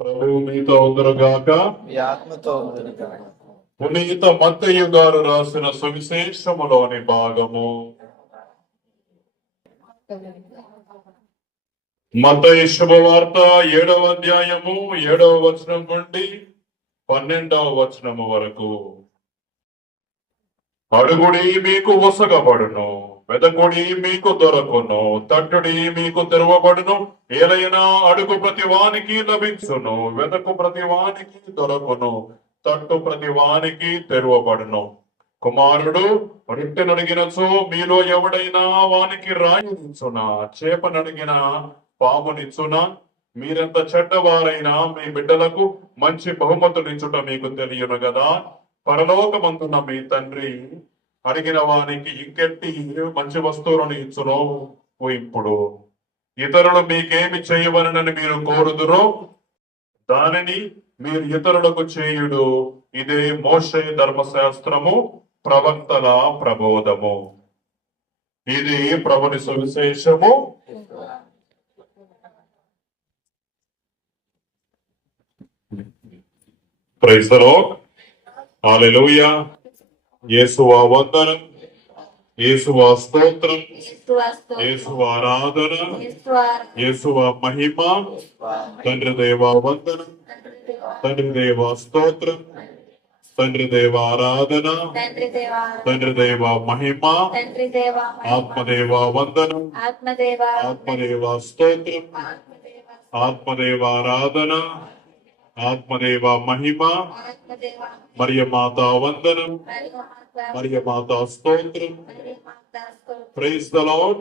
ప్రభు మీతో ఉందరుగాక. మీ ఆత్మతో ఉండునుగాక. పునీత మత్తయ్య గారు రాసిన సువిశేషములోని భాగము. మతయ్య శుభవార్త ఏడవ అధ్యాయము ఏడవ వచనం నుండి పన్నెండవ వచనము వరకు. అడుగుడి మీకు ఒసగబడును. వెదకుడి మీకు దొరకును తట్టుడి మీకు తెరవబడును ఏలైనా అడుగు ప్రతి వానికి లభించును వెదకు ప్రతి వానికి దొరకును తట్టు ప్రతి వానికి తెరవబడును. కుమారుడు రొట్టెనడిగినచో మీలో ఎవడైనా వానికి రాయినిచ్చునా చేపనడిగిన పామునిచ్చునా? మీరెంత చెడ్డవారైనా మీ బిడ్డలకు మంచి బహుమతులిచ్చుట మీకు తెలియను కదా పరలోకమందున్న మీ తండ్రి అడిగిన వానికి ఇంకెట్టి మంచి వస్తువులను ఇచ్చును ఇప్పుడు ఇతరులు మీకేమి చేయవలనని మీరు కోరుదురో దానిని మీరు ఇతరులకు చేయుడు. ఇదే మోషే ధర్మశాస్త్రము ప్రవక్తల ప్రబోధము. ఇది ప్రభుని సువిశేషము. ప్రైసలో హాలెలూయా యేసువా వందనం యేసువా స్తోత్రం యేసువా ఆరాధన యేసువా మహిమ తండ్రి దేవా వందనం తండ్రి దేవా స్తోత్రం తండ్రి దేవ ఆరాధన తండ్రి దేవా మహిమ ఆత్మదేవ వందనం ఆత్మదేవ ఆత్మదేవ స్తోత్రం ఆత్మదేవ ఆరాధన ఆత్మదేవ మహిమ. మరియ మాత వందనం. మరియు మాత స్తోత్రం. Praise the lord.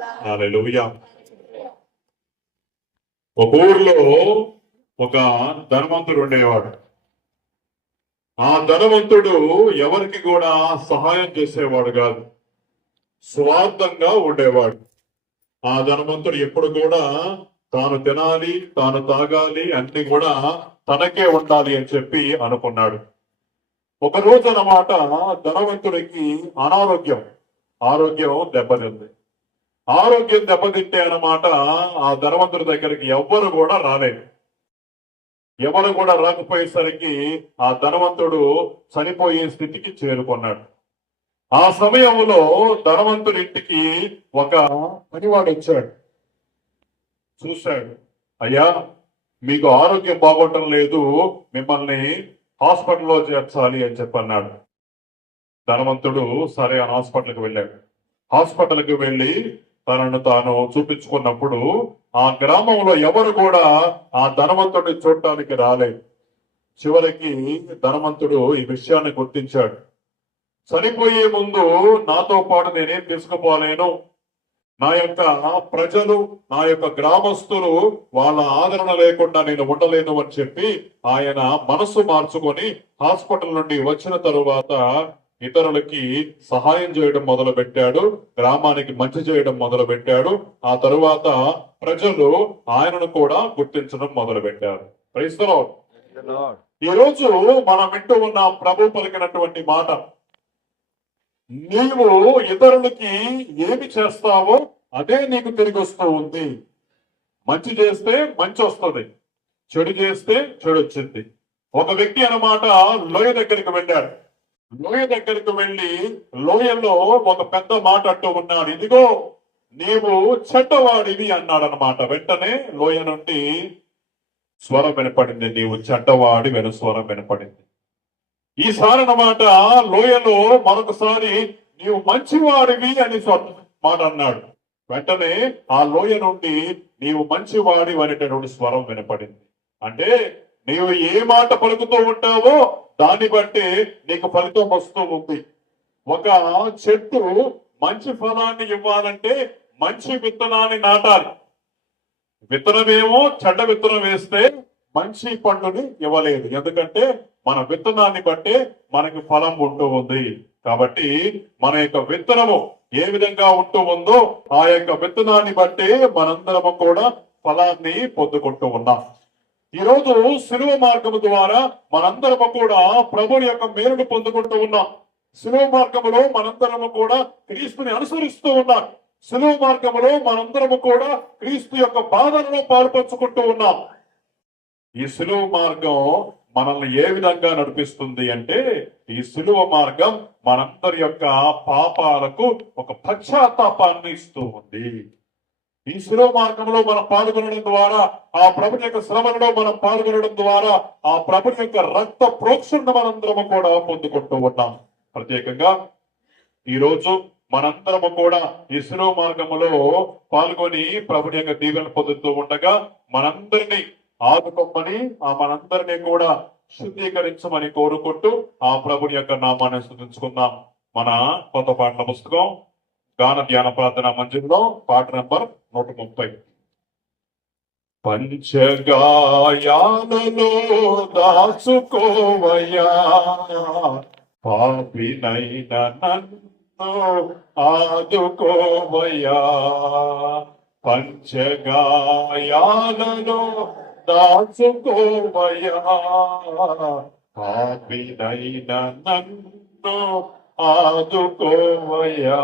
హల్లెలూయా ఒక ఊర్లో ఒక ధనవంతుడు ఉండేవాడు. ఆ ధనవంతుడు ఎవరికి కూడా సహాయం చేసేవాడు కాదు. స్వార్థంగా ఉండేవాడు. ఆ ధనవంతుడు ఎప్పుడు కూడా తాను తినాలి తాను తాగాలి అన్ని కూడా తనకే ఉండాలి అని చెప్పి అనుకున్నాడు. ఒక రోజు అన్నమాట ధనవంతుడికి అనారోగ్యం. ఆరోగ్యం దెబ్బతింది. ఆరోగ్యం దెబ్బతింటే అన్నమాట ఆ ధనవంతుడి దగ్గరికి ఎవ్వరు కూడా రాలేదు. ఎవరు కూడా రాకపోయేసరికి ఆ ధనవంతుడు చనిపోయే స్థితికి చేరుకున్నాడు. ఆ సమయంలో ధనవంతుడి ఇంటికి ఒక పనివాడు వచ్చాడు. చూశాడు అయ్యా మీకు ఆరోగ్యం బాగోటం లేదు మిమ్మల్ని హాస్పిటల్లో చేర్చాలి అని చెప్పన్నాడు ధనవంతుడు సరే హాస్పిటల్కి వెళ్ళాడు. హాస్పిటల్కి వెళ్ళి తనను తాను చూపించుకున్నప్పుడు ఆ గ్రామంలో ఎవరు కూడా ఆ ధనవంతుడిని చూడటానికి రాలేదు. చివరికి ధనవంతుడు ఈ విషయాన్ని గుర్తించాడు. చనిపోయే ముందు నాతో పాటు నేనేం తీసుకుపోలేను? నా యొక్క ప్రజలు నా యొక్క గ్రామస్తులు వాళ్ళ ఆదరణ లేకుండా నేను ఉండలేను అని చెప్పి ఆయన మనసు మార్చుకొని హాస్పిటల్ నుండి వచ్చిన తరువాత ఇతరులకి సహాయం చేయడం మొదలు పెట్టాడు గ్రామానికి మంచి చేయడం మొదలు పెట్టాడు ఆ తరువాత ప్రజలు ఆయనను కూడా గుర్తించడం మొదలు పెట్టారు. ఈ రోజు మనం వింటూ ఉన్న ప్రభు పలికినటువంటి మాట. నీవు ఇతరులకి ఏమి చేస్తావో అదే నీకు తిరిగి వస్తూ ఉంది. మంచి చేస్తే మంచి వస్తుంది చెడు చేస్తే చెడు వచ్చింది. ఒక వ్యక్తి అన్నమాట లోయ దగ్గరికి వెళ్ళాడు. లోయ దగ్గరికి వెళ్ళి లోయలో ఒక పెద్ద మాట అంటూ ఉన్నాడు. ఇదిగో నీవు చెడ్డవాడివి అన్నాడు అనమాట వెంటనే లోయ నుండి స్వరం వినపడింది. నీవు చెడ్డవాడి వెను స్వరం వినపడింది. ఈసారి అన్నమాట లోయలో మరొకసారి నీవు మంచివాడివి అని మాట అన్నాడు. వెంటనే ఆ లోయ నుండి నీవు మంచివాడి అనేటటువంటి స్వరం వినపడింది. అంటే నీవు ఏ మాట పలుకుతూ ఉంటావో దాన్ని బట్టి నీకు ఫలితం వస్తూ ఉంది. ఒక చెట్టు మంచి ఫలాన్ని ఇవ్వాలంటే మంచి విత్తనాన్ని నాటాలి. విత్తనమేమో చెడ్డ విత్తనం వేస్తే మంచి పండుని ఇవ్వలేదు. ఎందుకంటే మన విత్తనాన్ని బట్టే మనకి ఫలం ఉంటూ ఉంది. కాబట్టి మన యొక్క విత్తనము ఏ విధంగా ఉంటూ ఉందో ఆ యొక్క విత్తనాన్ని బట్టే మనందరము కూడా ఫలాన్ని పొందుకుంటూ ఉన్నాం. ఈ రోజు శిలువ మార్గము ద్వారా మనందరము కూడా ప్రభుని యొక్క మేలును పొందుకుంటూ ఉన్నాం. సులువ మార్గములో మనందరము కూడా క్రీస్తుని అనుసరిస్తూ ఉన్నాం. సులువ మార్గములో మనందరము కూడా క్రీస్తు యొక్క బాధలను పాల్పంచుకుంటూ ఉన్నాం. ఈ సులువ మార్గం మనల్ని ఏ విధంగా నడిపిస్తుంది అంటే ఈ సులువ మార్గం మనందరి యొక్క పాపాలకు ఒక పశ్చాత్తాపాన్ని ఇస్తూ ఉంది. ఈ శిలువ మార్గంలో మనం పాల్గొనడం ద్వారా ఆ ప్రభుని యొక్క శ్రమలలో మనం పాల్గొనడం ద్వారా ఆ ప్రభుని యొక్క రక్త ప్రోక్షణ మనందరము కూడా పొందుకుంటూ ఉన్నాం. ప్రత్యేకంగా ఈ రోజు మనందరము కూడా ఈ శిలువ మార్గములో పాల్గొని ప్రభుని యొక్క దీవెన పొందుతూ ఉండగా మనందరినీ ఆదుకోమని ఆ మనందరినీ కూడా శుద్ధీకరించమని కోరుకుంటూ ఆ ప్రభుని యొక్క నామాన్ని శుద్ధించుకుందాం మన కొత్త పాటల పుస్తకం గాన ధ్యాన ప్రార్థన మందిరంలో పాట నంబర్ నూట ముప్పై. పంచగాయాలలో దాచుకోవయ్యా పాపినైన నన్ను ఆదుకోవయ్యా. పంచగాయాలలో దాచుకోవయ్యా పాపినైన నన్ను ఆదుకోమయా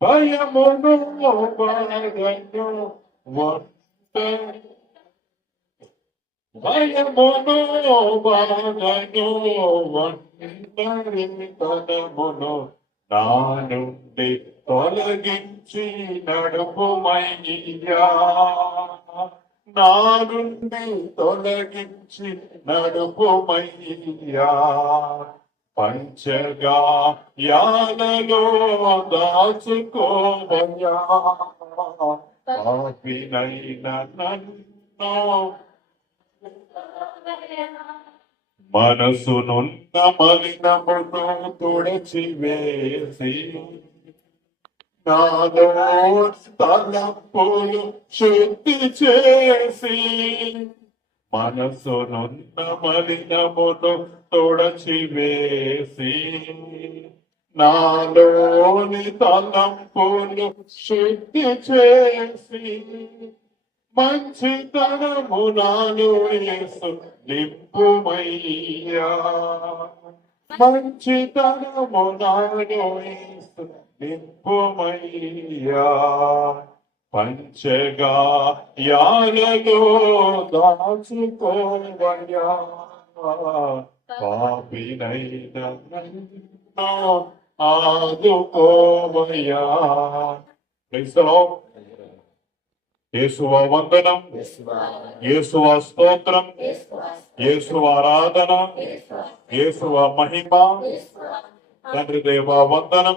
భయమును బాధను ఒంటరి భయమును బాధను ఒంటరితనమును నా నుండి తొలగించి నడుపుమయ్యా నా నుండి తొలగించి నడుపుమయ్యా పంచగా యాలలో దాచుకోవయ్యా. పాపినైన నన్ను మనసునున్న మలినమును తుడచివేసి నాలో తలపులు శుద్ధి చేసి మనసునున్న మలినమును తొడచివేసి నాలోని తలంపులు శుద్ధి చేసి మంచితనము నాలో యేసు నింపుమయ్యా. మంచితనము నాలో యేసు నింపుమయ్యా. పంచగా యాలలో దాచుకోవయ్యా. పాపినైన ఆదుకోవయ్యా. యేసువ వందనం. యేసువ స్తోత్రం. యేసువ ఆరాధన. యేసువ మహిమ. తండ్రి దేవ వందనం.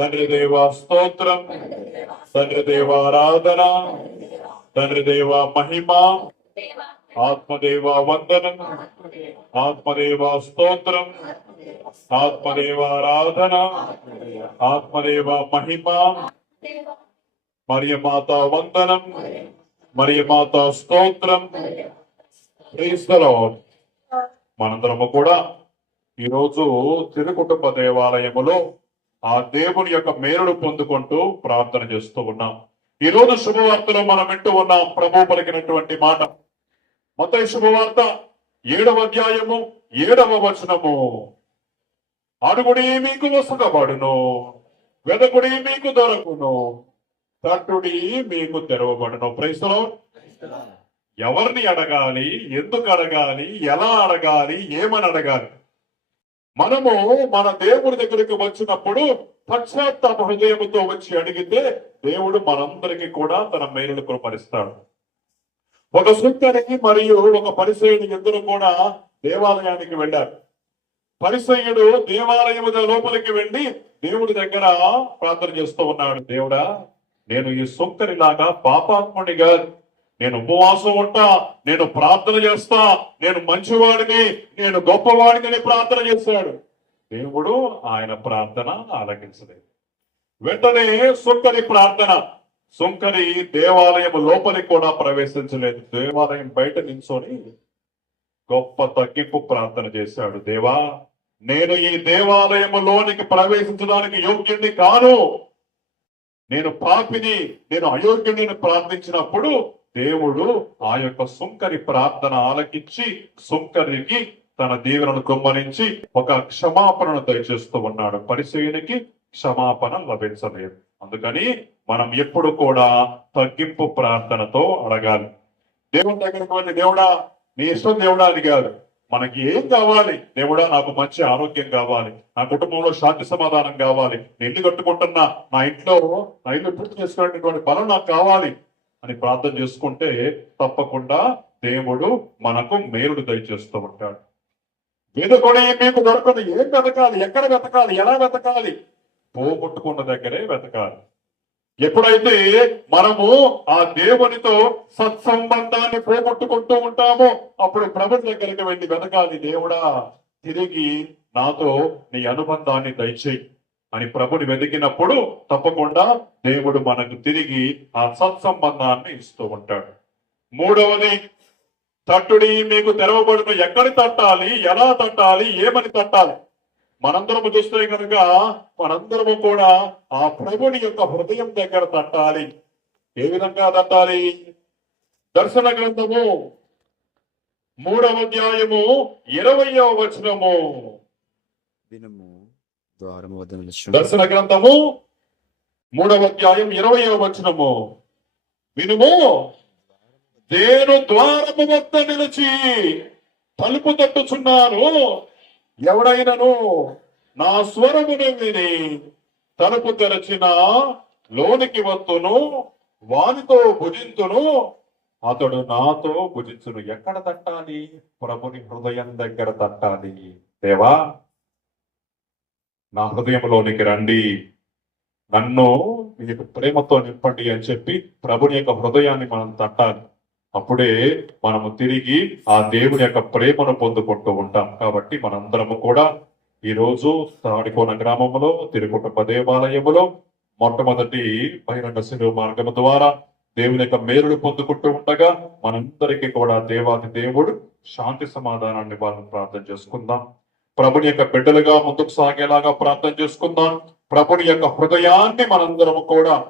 తండ్రి దేవ స్తోత్రం తండ్రి దేవ ఆరాధన తండ్రి దేవ మహిమ ఆత్మదేవ వందనం ఆత్మదేవ స్తోత్రం ఆత్మదేవ ఆరాధన ఆత్మదేవ మహిమ. మరియ మాత వందనం మరియ మాత స్తోత్రం. Praise మనందరము కూడా ఈరోజు తిరుకుటుంబ దేవాలయములో ఆ దేవుని యొక్క మేలుడు పొందుకుంటూ ప్రార్థన చేస్తూ ఉన్నాం. ఈ రోజు శుభవార్తలో మనం వింటూ ఉన్నాం ప్రభు పలికినటువంటి మాట. మొత్తం శుభవార్త ఏడవ అధ్యాయము ఏడవ వచనము. అడుగుడి మీకు వసగబడును వెదకుడి మీకు దొరకును తట్టుడి మీకు తెరవబడును. ప్రైస్తలో ఎవరిని అడగాలి ఎందుకు అడగాలి ఎలా అడగాలి ఏమని అడగాలి? మనము మన దేవుడి దగ్గరికి వచ్చినప్పుడు పశ్చాత్తాప హృదయముతో వచ్చి అడిగితే దేవుడు మనందరికీ కూడా తన మేలును కృపరిస్తాడు ఒక సుంకరికి మరియు ఒక పరిసయుడు ఇద్దరు కూడా దేవాలయానికి వెళ్ళారు. పరిసయుడు దేవాలయము లోపలికి వెళ్ళి దేవుడి దగ్గర ప్రార్థన చేస్తూ ఉన్నాడు. దేవుడా నేను ఈ సుంకరిలాగా పాపాత్ముడిగా నేను ఉపవాసం ఉంటా నేను ప్రార్థన చేస్తా నేను మంచివాడిని నేను గొప్పవాడిని అని ప్రార్థన చేశాడు. దేవుడు ఆయన ప్రార్థన ఆలకించలేదు. వెంటనే సుంకరి ప్రార్థన. సుంకరి దేవాలయం లోపలికి కూడా ప్రవేశించలేదు. దేవాలయం బయట నిల్చొని గొప్ప తగ్గింపు ప్రార్థన చేశాడు. దేవా నేను ఈ దేవాలయంలోనికి ప్రవేశించడానికి యోగ్యుడిని కాను. నేను పాపిని నేను అయోగ్యుడిని ప్రార్థించినప్పుడు దేవుడు ఆ యొక్క సుంకరి ప్రార్థన ఆలకించి సుంకరికి తన దీవెనను కుమ్మరించి ఒక క్షమాపణను దయచేస్తూ ఉన్నాడు. పరిశీలికి క్షమాపణ లభించలేదు. అందుకని మనం ఎప్పుడు కూడా తగ్గింపు ప్రార్థనతో అడగాలి. దేవుని దగ్గరకు వెళ్ళి దేవుడా నీ ఇష్టం దేవుడా అని కాదు మనకి ఏం కావాలి? దేవుడా నాకు మంచి ఆరోగ్యం కావాలి. నా కుటుంబంలో శాంతి సమాధానం కావాలి. నేను ఇల్లు కట్టుకుంటున్నా. నా ఇంట్లో నా ఇల్లు పూర్తి చేసుకునేటువంటి బలం నాకు కావాలి. అని ప్రార్థన చేసుకుంటే తప్పకుండా దేవుడు మనకు మేలుడు దయచేస్తూ ఉంటాడు. వెనుకొని మీకు దొరకదు. ఏం వెతకాలి? ఎక్కడ వెతకాలి? ఎలా వెతకాలి? పోగొట్టుకున్న దగ్గరే వెతకాలి. ఎప్పుడైతే మనము ఆ దేవునితో సత్సంబంధాన్ని పోగొట్టుకుంటూ ఉంటామో అప్పుడు ప్రభు దగ్గరికి వెళ్ళి వెతకాలి. దేవుడా తిరిగి నాతో నీ అనుబంధాన్ని దయచేయి. అని ప్రభుని వెతికినప్పుడు తప్పకుండా దేవుడు మనకు తిరిగి ఆ సత్సంబంధాన్ని ఇస్తూ ఉంటాడు. మూడవది తట్టుడి మీకు తెరవబడిన ఎక్కడి తట్టాలి ఎలా తట్టాలి ఏమని తట్టాలి? మనందరము చూస్తే కనుక మనందరము కూడా ఆ ప్రభుని యొక్క హృదయం దగ్గర తట్టాలి. ఏ విధంగా తట్టాలి? దర్శన గ్రంథము మూడవ అధ్యాయము ఇరవయవ వచనము. వినము ద్వారము వద్ద నిలుచు దర్శన గ్రంథము మూడవ అధ్యాయం ఇరవయవ వచనము. వినుము నేను ద్వారము వద్ద నిలిచి తలుపు తట్టుచున్నాను. ఎవడైనను నా స్వరమును విని తలుపు తెరచిన లోనికి వత్తును వానితో భుజింతును. అతడు నాతో భుజించును. ఎక్కడ తట్టాలి? ప్రభుని హృదయం దగ్గర తట్టాలి. దేవా నా హృదయంలోనికి రండి. నన్ను మీకు ప్రేమతో నింపండి అని చెప్పి ప్రభుని యొక్క హృదయాన్ని మనం తట్టాలి. అప్పుడే మనము తిరిగి ఆ దేవుని యొక్క ప్రేమను పొందుకుంటూ ఉంటాం. కాబట్టి మనందరము కూడా ఈ రోజు తాడికోన గ్రామంలో తిరుకుటుంబ దేవాలయములో మొట్టమొదటి బహిరంగ శిలువ మార్గం ద్వారా దేవుని యొక్క మేలుడు పొందుకుంటూ ఉండగా మనందరికీ కూడా దేవాది దేవుడు శాంతి సమాధానాన్ని వాళ్ళని ప్రార్థన చేసుకుందాం. ప్రభుని యొక్క బిడ్డలుగా ముందుకు సాగేలాగా ప్రార్థన చేసుకుందాం. ప్రభుని యొక్క హృదయాన్ని మనందరము కూడా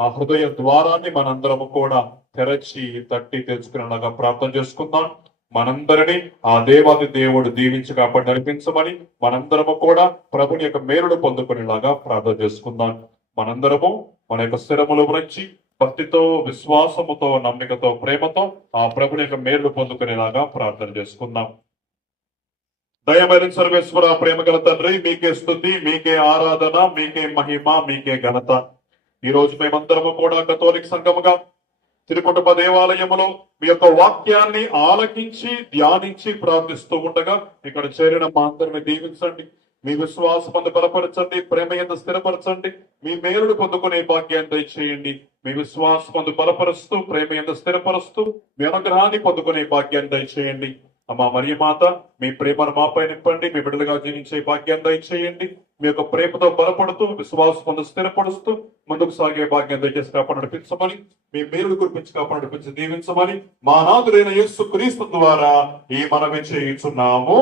ఆ హృదయ ద్వారాన్ని మనందరము కూడా తెరచి తట్టి తెలుసుకునేలాగా ప్రార్థన చేసుకుందాం. మనందరినీ ఆ దేవాది దేవుడు దీవించి కాపాడి నడిపించమని మనందరము కూడా ప్రభుని యొక్క మేలుడు పొందుకునేలాగా ప్రార్థన చేసుకుందాం. మనందరము మన యొక్క స్థిరములు గురించి భక్తితో విశ్వాసముతో నమ్మికతో ప్రేమతో ఆ ప్రభుని యొక్క మేలుడు పొందుకునేలాగా ప్రార్థన చేసుకుందాం. దయమైన సర్వేశ్వర ప్రేమ గల తండ్రి మీకే స్థుతి మీకే ఆరాధన మీకే మహిమ మీకే ఘనత. ఈ రోజు మేమందరము కూడా కథోలిక్ సంఘముగా తిరుకుటుంబ దేవాలయములో మీ యొక్క వాక్యాన్ని ఆలకించి ధ్యానించి ప్రార్థిస్తూ ఉండగా ఇక్కడ చేరిన మా అందరిని దీవించండి. మీ విశ్వాసం బలపరచండి ప్రేమ ఎంత స్థిరపరచండి. మీ మేలుడు పొందుకునే భాగ్యాన్ని దయచేయండి. మీ విశ్వాసమందు బలపరుస్తూ ప్రేమ ఎంత స్థిరపరుస్తూ మీ అనుగ్రహాన్ని పొందుకునే భాగ్యాన్ని దయచేయండి. అమ్మా మరియ మాత మీ ప్రేమను మాపై నింపండి మీ బిడ్డలుగా జీవించే భాగ్యం దయచేయండి. మీ యొక్క ప్రేమతో బలపడుతూ విశ్వాసం స్థిరపడుస్తూ ముందుకు సాగే భాగ్యం దయచేసి కాపాడు నడిపించమని మీ మేలు కురిపించి కాపాడు నడిపించి దీవించమని మా నాదురైన యేసు క్రీస్తు ద్వారా ఈ మనవి చేయించున్నాము.